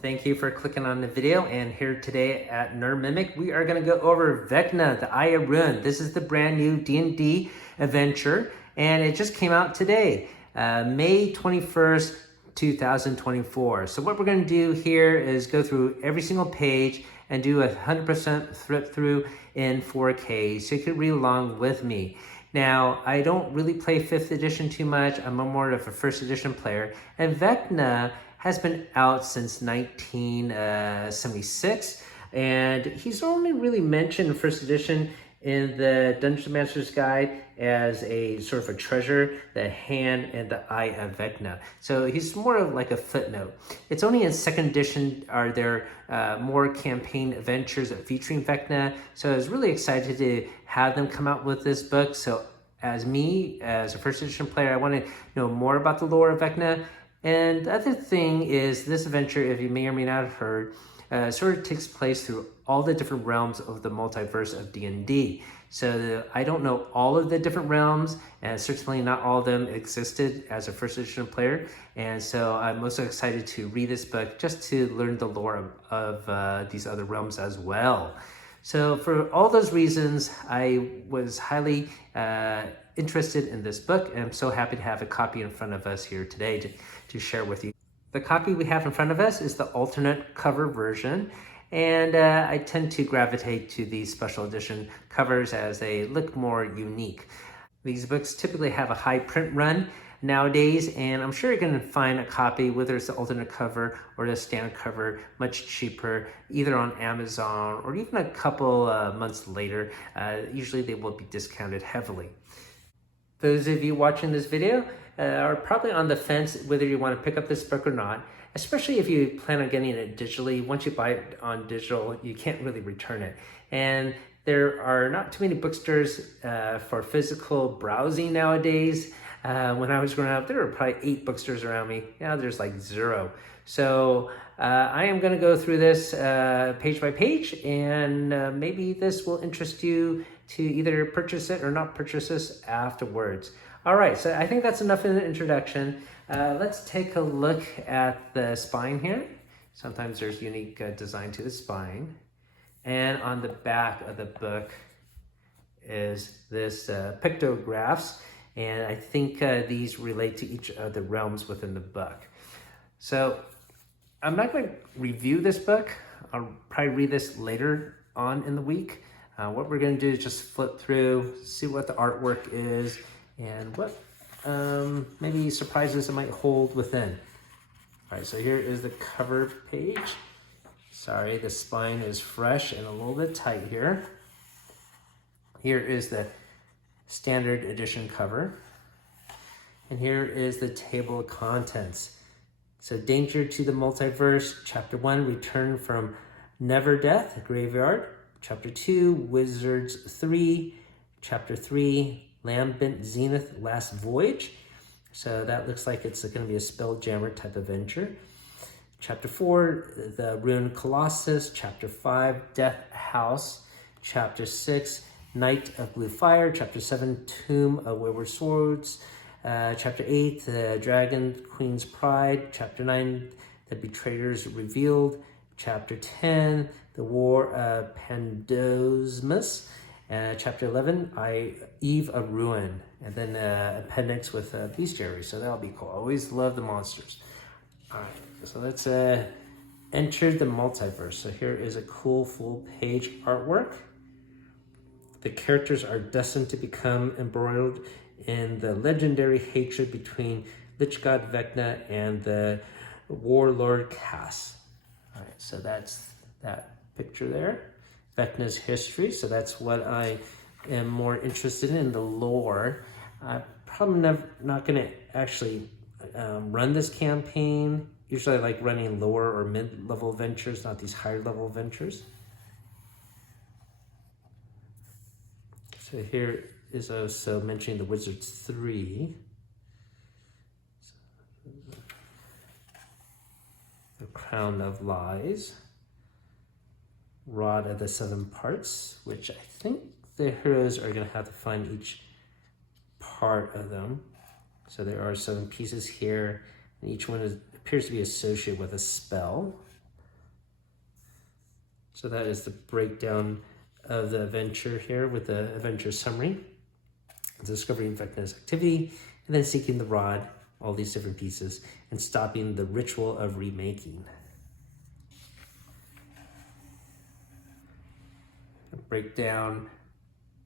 Thank you for clicking on the video, and here today at Nerd Mimic, we are going to go over Vecna, the Eye of Ruin. This is the brand new D&D adventure, and it just came out today, May 21st, 2024. So what we're going to do here is go through every single page and do a 100% flip through in 4K, so you can read along with me. Now, I don't really play 5th edition too much. I'm more of a 1st edition player, and Vecna has been out since 1976, and he's only really mentioned in 1st edition in the Dungeon Master's Guide as a sort of a treasure, the hand and the eye of Vecna. So he's more of like a footnote. It's only in 2nd edition are there more campaign adventures featuring Vecna. So I was really excited to have them come out with this book. So as me, as a 1st edition player, I want to know more about the lore of Vecna. And the other thing is this adventure, if you may or may not have heard, sort of takes place through all the different realms of the multiverse of D&D. So I don't know all of the different realms, and certainly not all of them existed as a 1st edition player. And so I'm also excited to read this book just to learn the lore of these other realms as well. So for all those reasons, I was highly interested in this book, and I'm so happy to have a copy in front of us here today to share with you. The copy we have in front of us is the alternate cover version, and I tend to gravitate to these special edition covers as they look more unique. These books typically have a high print run nowadays, and I'm sure you're going to find a copy, whether it's the alternate cover or the standard cover, much cheaper, either on Amazon or even a couple months later. Usually they will be discounted heavily. Those of you watching this video are probably on the fence whether you want to pick up this book or not, especially if you plan on getting it digitally. Once you buy it on digital, you can't really return it. And there are not too many bookstores for physical browsing nowadays. When I was growing up, there were probably 8 bookstores around me. Now there's like 0. So I am going to go through this page by page, and maybe this will interest you to either purchase it or not purchase this afterwards. All right, so I think that's enough in the introduction. Let's take a look at the spine here. Sometimes there's unique design to the spine. And on the back of the book is this pictographs. And I think these relate to each of the realms within the book. So I'm not going to review this book. I'll probably read this later on in the week. What we're going to do is just flip through, see what the artwork is, and what maybe surprises it might hold within. All right, so here is the cover page. Sorry, the spine is fresh and a little bit tight here. Here is the standard edition cover. And here is the table of contents. So Danger to the Multiverse, Chapter 1, Return from Never Death, Graveyard. Chapter 2, Wizards 3. Chapter 3, Lambent Zenith, Last Voyage. So that looks like it's going to be a Spelljammer type adventure. Chapter 4, The Rune Colossus. Chapter 5, Death House. Chapter 6, Night of Blue Fire. Chapter 7, Tomb of Wayward Swords. Chapter 8, The Dragon Queen's Pride. Chapter 9, The Betrayers Revealed. Chapter 10, The War of Pandosmus. Chapter 11, Eve of Ruin. And then appendix with Bestiary. So that'll be cool. I always love the monsters. All right, so let's enter the multiverse. So here is a cool full page artwork. The characters are destined to become embroiled in the legendary hatred between Lich God Vecna and the Warlord Cass. All right, so that's that picture there. Vecna's history, so that's what I am more interested in, the lore. I'm probably not going to actually run this campaign. Usually I like running lower or mid-level adventures, not these higher level adventures. So here is also mentioning the Wizards 3. The Crown of Lies. Rod of the 7 Parts, which I think the heroes are going to have to find each part of them. So there are 7 pieces here, and each one appears to be associated with a spell. So that is the breakdown of the adventure here with the adventure summary. Discovering Vecna's activity, and then seeking the rod, all these different pieces, and stopping the ritual of remaking. A breakdown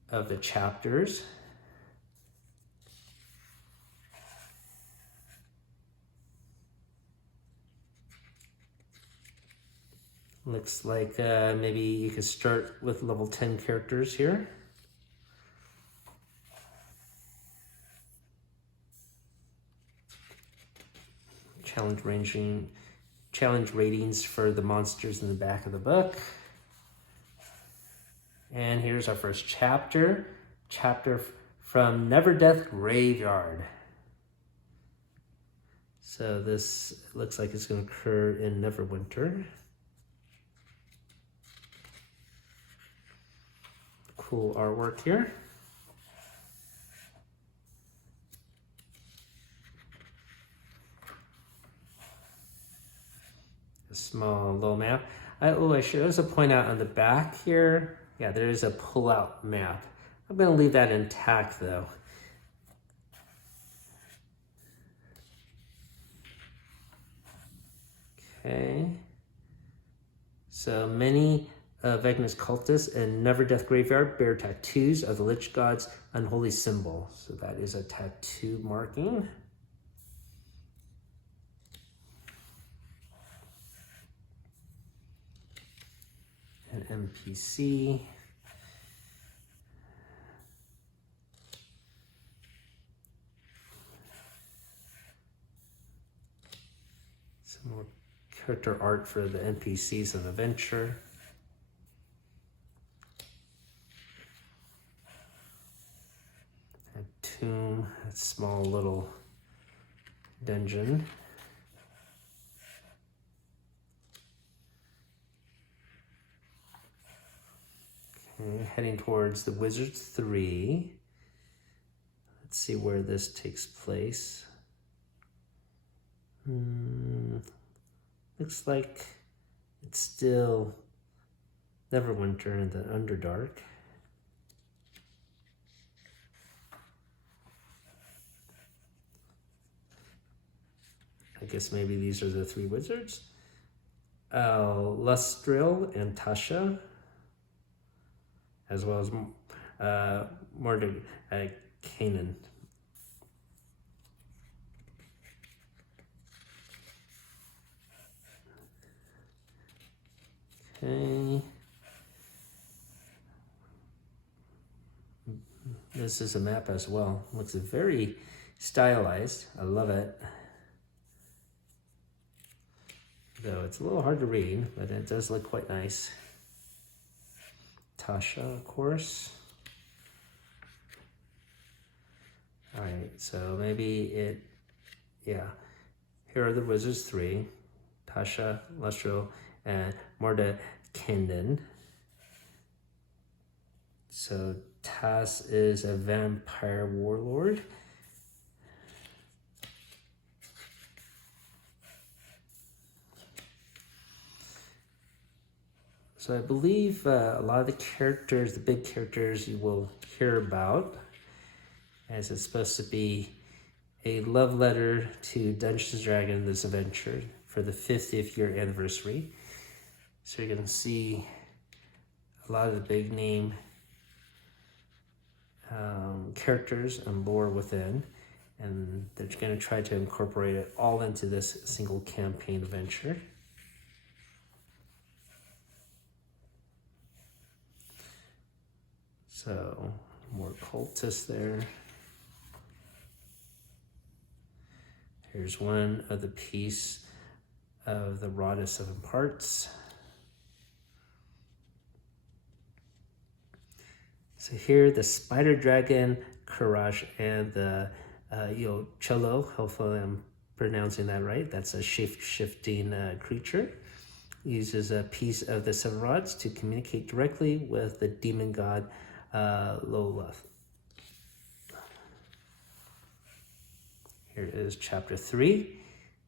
of the chapters. Looks like maybe you could start with level 10 characters here. Challenge ratings for the monsters in the back of the book. And here's our first chapter. Chapter from Never Death Graveyard. So this looks like it's going to occur in Neverwinter. Cool artwork here. A small little map. I should also point out on the back here, yeah, there is a pull-out map. I'm going to leave that intact though. Okay. So many Vecna's cultists in Never Death Graveyard bear tattoos of the Lich God's unholy symbol. So that is a tattoo marking. An NPC. Some more character art for the NPCs of the adventure. A tomb, a small little dungeon. Okay, heading towards the Wizards 3. Let's see where this takes place. Looks like it's still Neverwinter in the Underdark. I guess maybe these are the 3 wizards. Lustril and Tasha, as well as Canaan. Okay. This is a map as well. Looks very stylized. I love it. Though it's a little hard to read, but it does look quite nice. Tasha, of course. All right, so maybe yeah. Here are the Wizards 3. Tasha, Lustril, and Mordekainan. So Tas is a vampire warlord. So I believe a lot of the characters, the big characters you will hear about, as it's supposed to be a love letter to Dungeons & Dragons, this adventure, for the 50th year anniversary. So you're going to see a lot of the big name characters and lore within, and they're going to try to incorporate it all into this single campaign adventure. So more cultists there. Here's one of the piece of the Rod of 7 Parts. So here the Spider Dragon, Courage, and the Yochelo, hopefully I'm pronouncing that right. That's a shape-shifting creature. Uses a piece of the 7 Rods to communicate directly with the demon god Lolith. Here is chapter 3,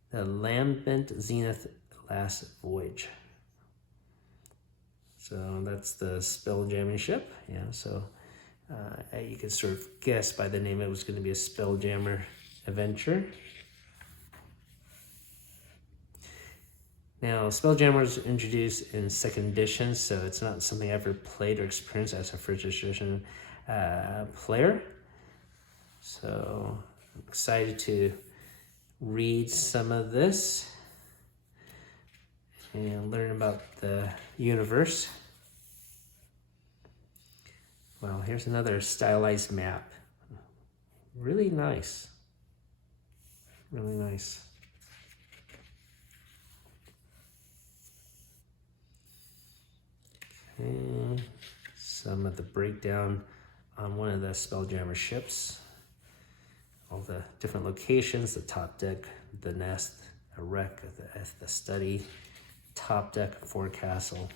the Lambent Zenith Last Voyage. So that's the Spelljamming ship. Yeah, so you could sort of guess by the name it was going to be a Spelljammer adventure. Now, Spelljammer was introduced in 2nd edition, so it's not something I ever played or experienced as a 1st edition player. So I'm excited to read some of this and learn about the universe. Well, here's another stylized map. Really nice. Really nice. Okay. Some of the breakdown on one of the Spelljammer ships. All the different locations, the top deck, the nest, a wreck, the study, top deck, forecastle,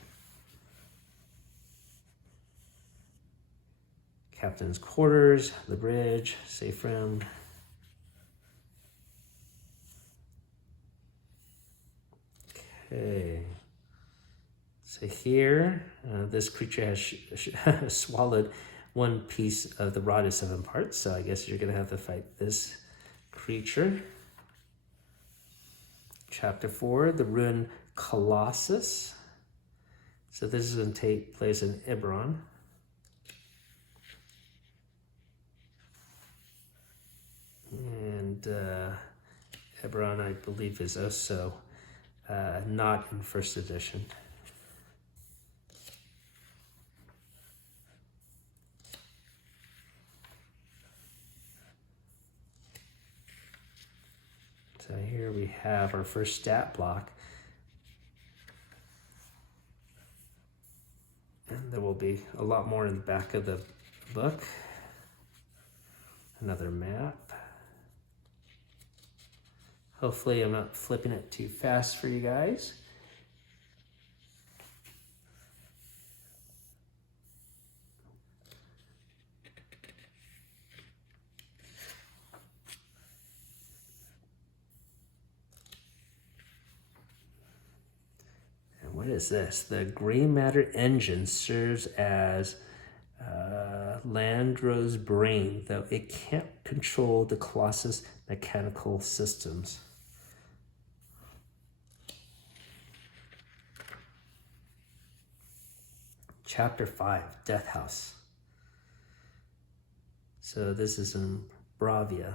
captain's quarters, the bridge, safe room. Okay, so here, this creature has swallowed one piece of the rod of 7 parts, so I guess you're gonna have to fight this creature. Chapter 4, the Ruined Colossus. So this is gonna take place in Eberron. And Eberron, I believe, is also not in 1st edition. So here we have our first stat block. And there will be a lot more in the back of the book. Another map. Hopefully I'm not flipping it too fast for you guys. And what is this? The gray matter engine serves as Landro's brain, though it can't control the Colossus' mechanical systems. Chapter 5, Death House. So this is in Bravia.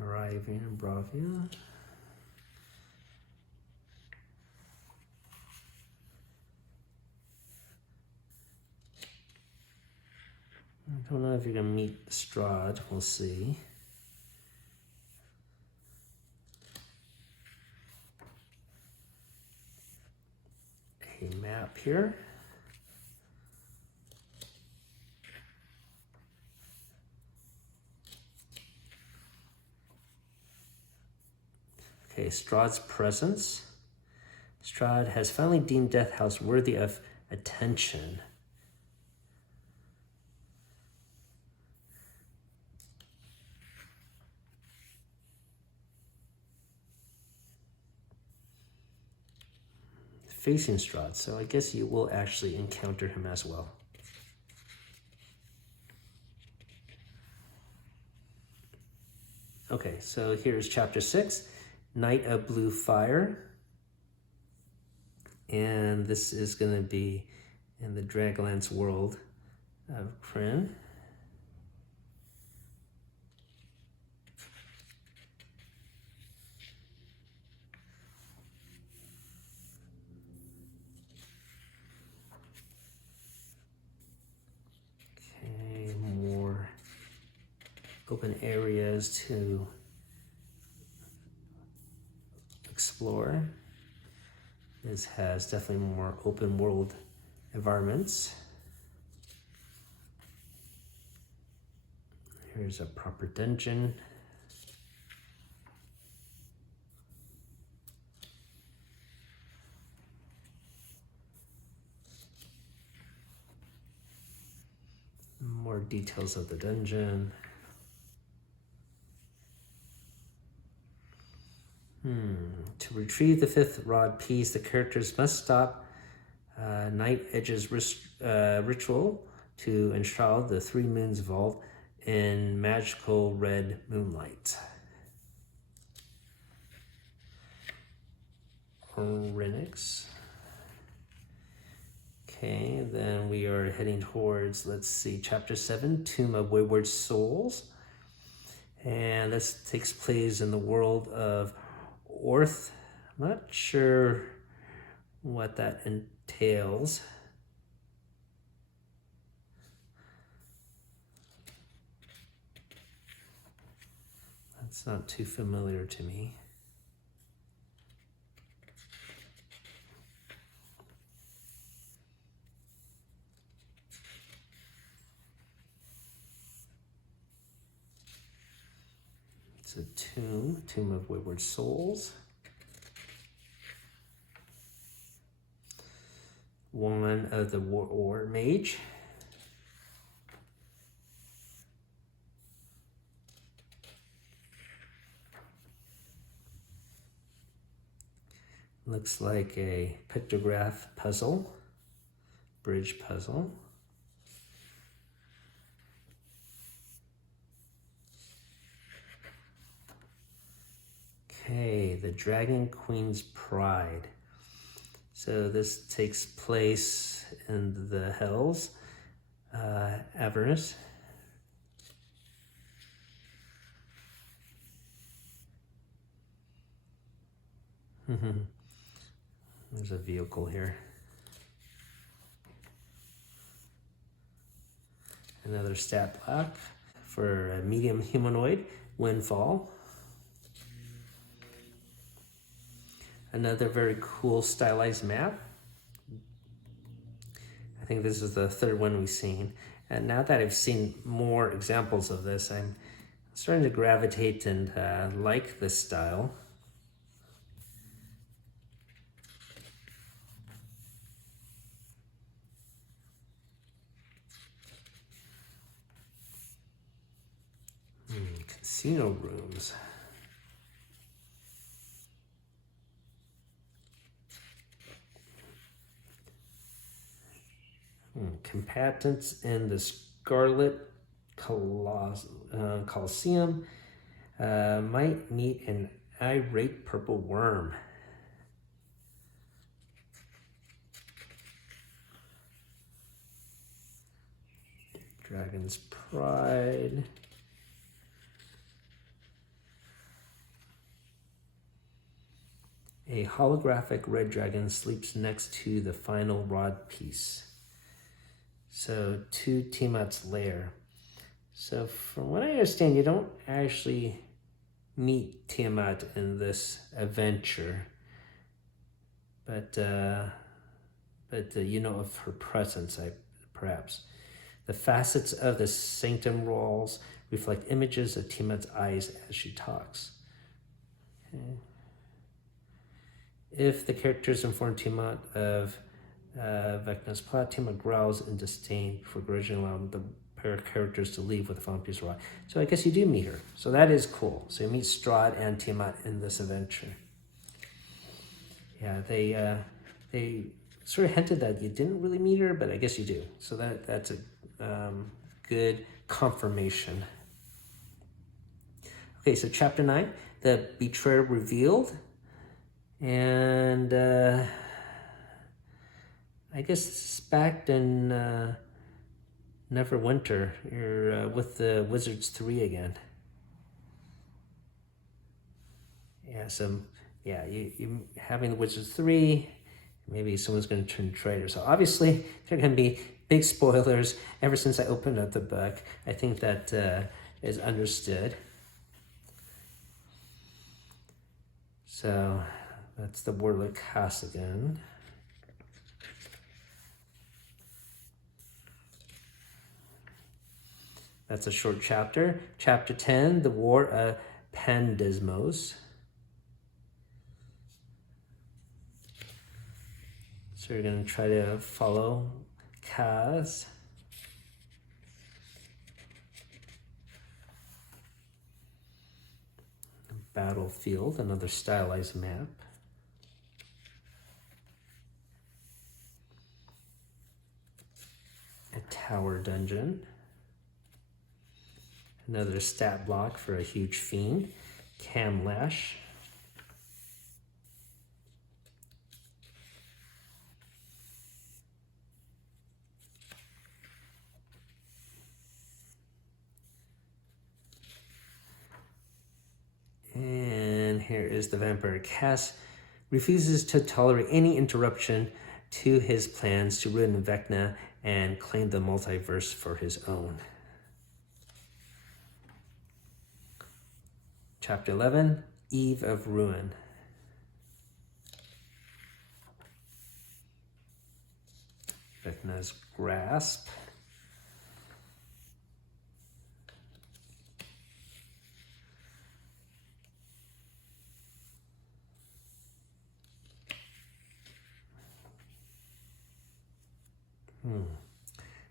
Arriving in Bravia. I don't know if you're gonna meet Strahd, we'll see. A map here. Okay, Strahd's presence. Strahd has finally deemed Death House worthy of attention. Facing Strahd, so I guess you will actually encounter him as well. Okay, so here's chapter 6, Night of Blue Fire. And this is going to be in the Dragonlance world of Krynn. Okay, more open areas to explore. This has definitely more open world environments. Here's a proper dungeon. More details of the dungeon. To retrieve the 5th rod piece, the characters must stop Night Edge's ritual to enshroud the 3 moons vault in magical red moonlight. Renix. Okay, then we are heading towards, let's see, Chapter 7, Tomb of Wayward Souls. And this takes place in the world of Orth. I'm not sure what that entails. That's not too familiar to me. It's a Tomb of Wayward Souls. One of the War Mage. Looks like a pictograph puzzle, bridge puzzle. Okay, the Dragon Queen's Pride. So this takes place in the Hells, Avernus. There's a vehicle here. Another stat block for a medium humanoid, Windfall. Another very cool stylized map. I think this is the 3rd one we've seen. And now that I've seen more examples of this, I'm starting to gravitate and like this style. Casino rooms. Combatants in the Scarlet Coliseum might meet an irate purple worm. Dragon's Pride. A holographic red dragon sleeps next to the final rod piece. So to Tiamat's lair. So from what I understand, you don't actually meet Tiamat in this adventure, but you know of her presence, perhaps. The facets of the sanctum walls reflect images of Tiamat's eyes as she talks. Okay. If the characters inform Tiamat of Vecna's plot, Tiamat growls in disdain for grudgingly allowing the pair of characters to leave with the final piece of rock. So I guess you do meet her. So that is cool. So you meet Strahd and Tiamat in this adventure. Yeah, they sort of hinted that you didn't really meet her, but I guess you do. So that's a good confirmation. Okay, so chapter 9, the betrayer revealed. And I guess it's back in Neverwinter. You're with the Wizards 3 again. Yeah, so yeah, you having the Wizards 3, maybe someone's going to turn traitor. So obviously there are going to be big spoilers. Ever since I opened up the book, I think that is understood. So that's the Warlock cast again. That's a short chapter. Chapter 10, the War of Pandismos. So we're going to try to follow Kaz. Battlefield, another stylized map. tower dungeon. Another stat block for a huge fiend. Cam Lash. And here is the vampire. Cass refuses to tolerate any interruption to his plans to ruin Vecna and claim the multiverse for his own. Chapter 11, Eve of Ruin. Vecna's Grasp.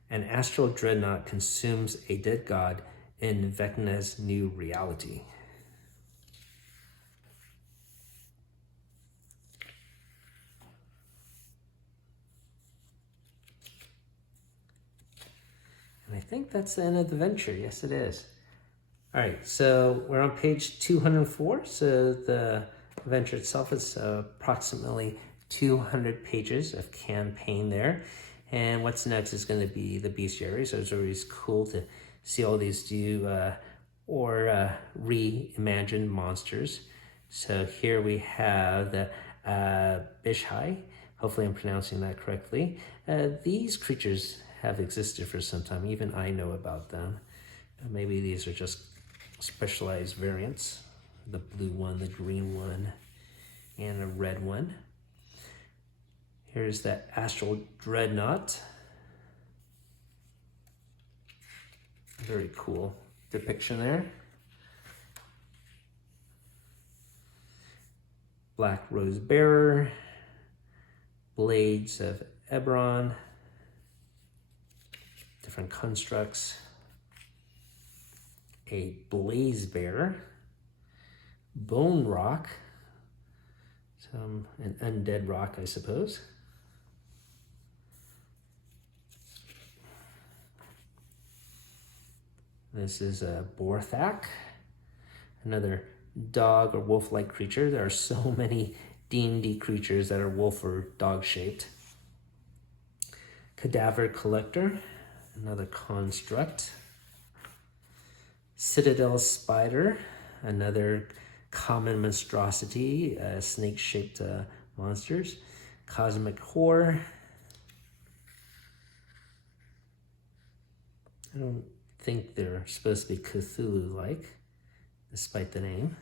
An astral dreadnought consumes a dead god in Vecna's new reality. And I think that's the end of the venture. Yes, it is. All right, so we're on page 204. So the venture itself is approximately 200 pages of campaign there. And what's next is going to be the Bestiary. So it's always cool to see all these new or reimagined monsters. So here we have the Bestiary. Hopefully I'm pronouncing that correctly. These creatures have existed for some time. Even I know about them. Maybe these are just specialized variants. The blue one, the green one, and a red one. Here's that astral dreadnought. Very cool depiction there. Black Rose Bearer, Blades of Eberron, different constructs, a Blaze Bearer, Bone Rock, an undead rock, I suppose. This is a Borthak, another dog or wolf-like creature. There are so many D&D creatures that are wolf or dog-shaped. Cadaver Collector, another construct. Citadel Spider, another common monstrosity, snake-shaped monsters. Cosmic Whore. I don't think they're supposed to be Cthulhu-like, despite the name.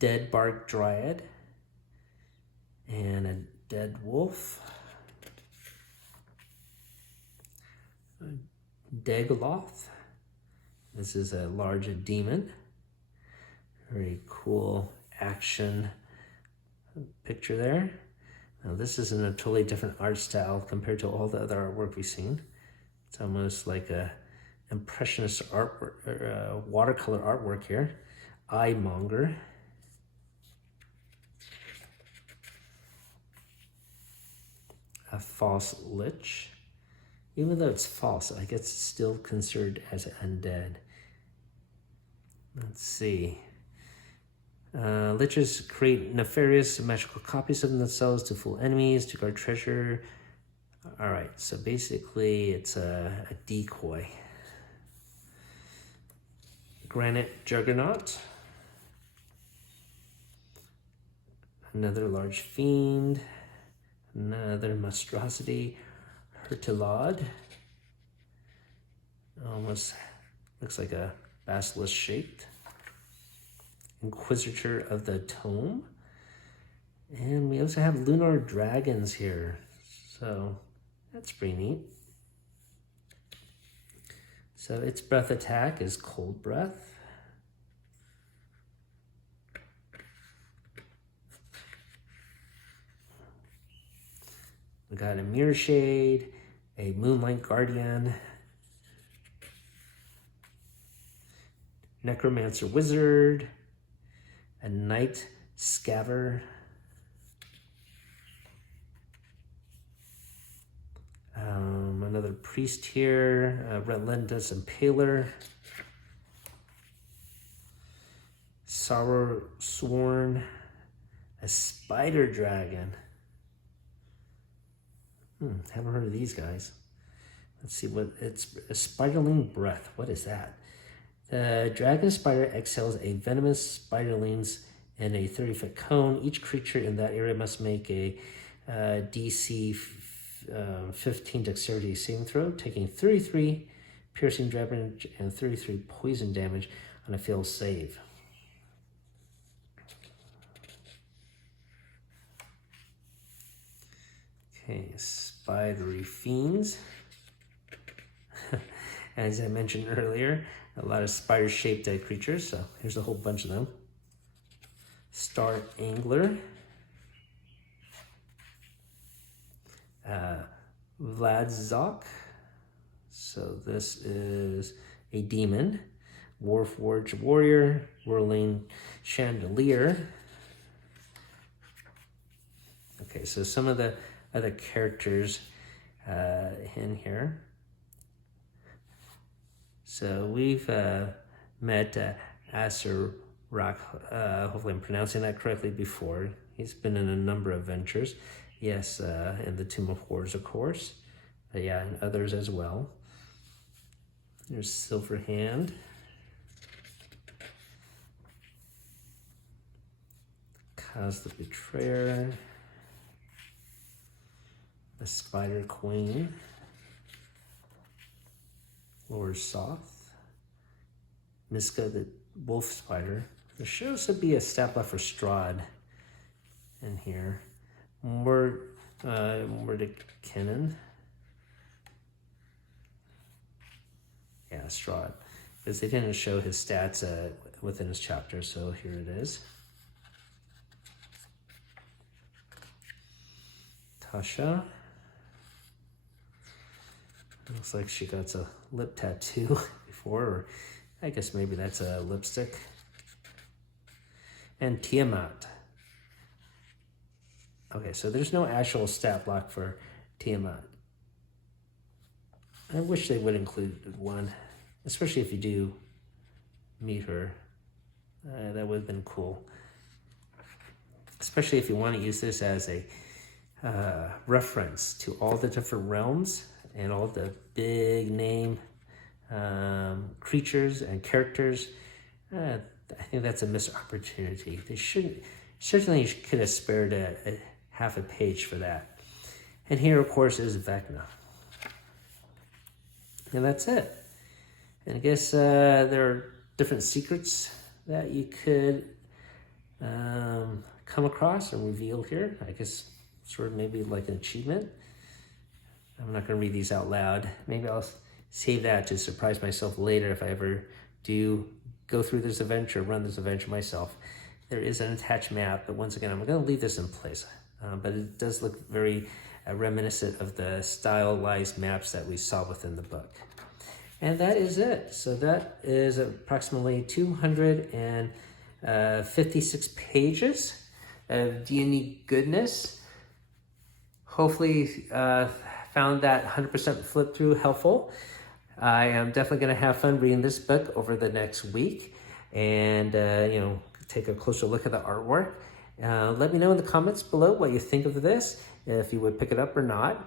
Dead Bark Dryad, and a Dead Wolf. Dagloth. This is a large demon. Very cool action picture there. Now this is in a totally different art style compared to all the other artwork we've seen. It's almost like a impressionist artwork, or watercolor artwork here. Eye Monger. A False Lich. Even though it's false, I guess it's still considered as undead. Let's see. Liches create nefarious magical copies of themselves to fool enemies, to guard treasure. All right, so basically it's a decoy. Granite Juggernaut. Another large fiend. Another monstrosity. Hertilod. Almost looks like a basilisk shaped. Inquisitor of the Tome. And we also have lunar dragons here. So that's pretty neat. So its breath attack is Cold Breath. We got a Mirror Shade, a Moonlight Guardian, Necromancer Wizard, a Night Scaver, another priest here, Relentless Impaler, Sorrow Sworn, a Spider Dragon. Haven't heard of these guys. Let's see what it's a Spiderling Breath. What is that? The dragon spider exhales a venomous spiderlings in a 30-foot cone. Each creature in that area must make a DC 15 dexterity saving throw, taking 33 piercing damage and 33 poison damage on a failed save. Okay, Spidery Fiends. As I mentioned earlier, a lot of spider-shaped creatures, so here's a whole bunch of them. Star Angler, Vladzok, so this is a demon. Warforged Warrior, Whirling Chandelier. Okay, so some of the other characters in here. So we've met Asur Rock, hopefully I'm pronouncing that correctly, before. He's been in a number of ventures. Yes, in the Tomb of Horrors, of course. But yeah, and others as well. There's Silverhand. Kaz the Betrayer. The Spider Queen. Lord Soth, Miska the Wolf Spider. There shows to be a stat block for Strahd in here. Mordekanen. Yeah, Strahd. Because they didn't show his stats within his chapter, so here it is. Tasha. Looks like she got a lip tattoo before, or I guess maybe that's a lipstick. And Tiamat. Okay, so there's no actual stat block for Tiamat. I wish they would include one, especially if you do meet her. That would have been cool. Especially if you want to use this as a reference to all the different realms and all the big name creatures and characters. I think that's a missed opportunity. They certainly could have spared a half a page for that. And here, of course, is Vecna. And that's it. And I guess there are different secrets that you could come across and reveal here. I guess sort of maybe like an achievement. I'm not going to read these out loud. Maybe I'll save that to surprise myself later if I ever do go through this adventure, run this adventure myself. There is an attached map, but once again, I'm going to leave this in place. But it does look very reminiscent of the stylized maps that we saw within the book. And that is it. So that is approximately 256 pages of D&D goodness. Hopefully found that 100% flip through helpful. I am definitely going to have fun reading this book over the next week and, take a closer look at the artwork. Let me know in the comments below what you think of this, if you would pick it up or not.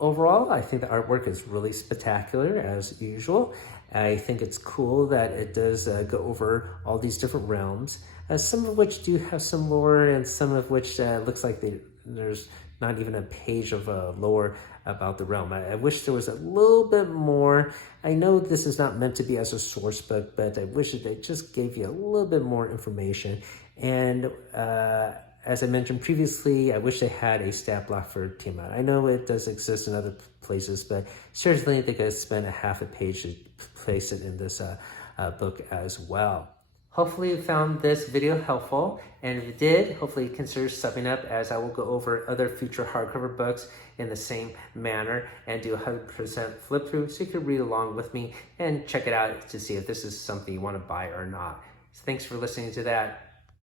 Overall, I think the artwork is really spectacular as usual. I think it's cool that it does go over all these different realms, some of which do have some lore and some of which looks like there's not even a page of lore about the realm. I wish there was a little bit more. I know this is not meant to be as a source book, but I wish that they just gave you a little bit more information. And as I mentioned previously, I wish they had a stat block for Tiamat. I know it does exist in other places, but certainly they could spend a half a page to place it in this book as well. Hopefully you found this video helpful, and if you did, hopefully consider subbing up, as I will go over other future hardcover books in the same manner and do 100% flip through, so you can read along with me and check it out to see if this is something you want to buy or not. So thanks for listening to that.